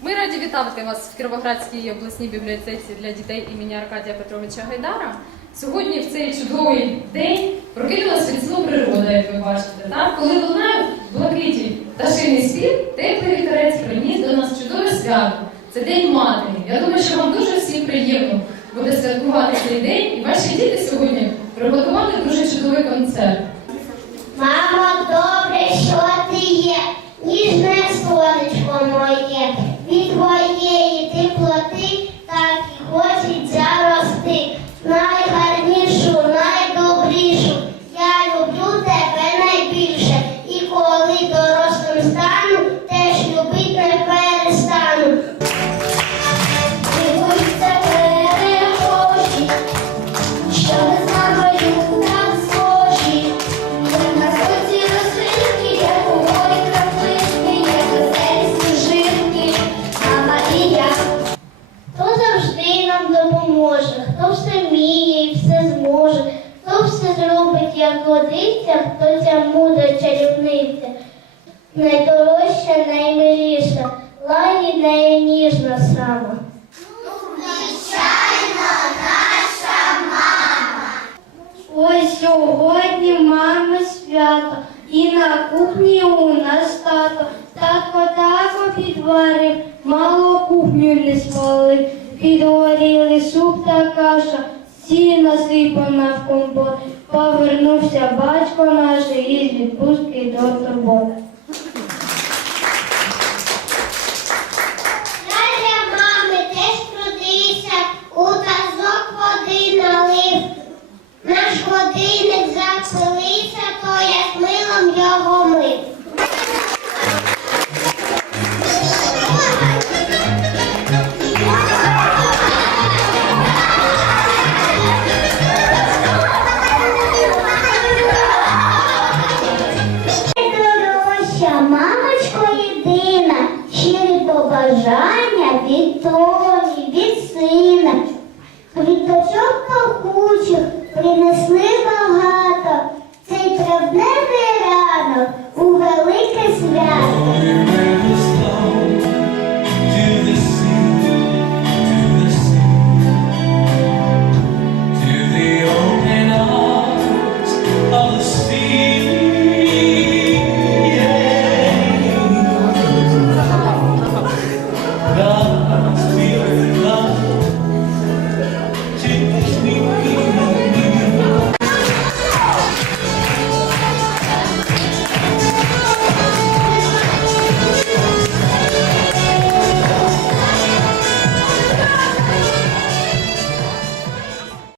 Ми раді вітати вас в Кіровоградській обласній бібліотеці для дітей імені Аркадія Петровича Гайдара. Сьогодні в цей чудовий день прокинулася від сну природа, як ви бачите. Так? Коли лунає в блакиті пташиний спів, теплий вітерець приніс до нас чудове свято. Це День матері. Я думаю, що вам дуже всім приємно буде святкувати цей день. І ваші діти сьогодні приготували дуже чудовий концерт. Допоможе, хто все вміє і все зможе, хто все зробить, як годиться, хто ця мудра чарівниця. Найдорожча, наймиліша, лагідна і ніжна сама. Ось сьогодні мами свято, і на кухні у нас тато. Татко тако підварив, мало кухню не спалив. Підгоріли суп та каша, сіна насипана в компот. Повернувся батько наш із відпустки до турботи. Квіточок пахучих принесли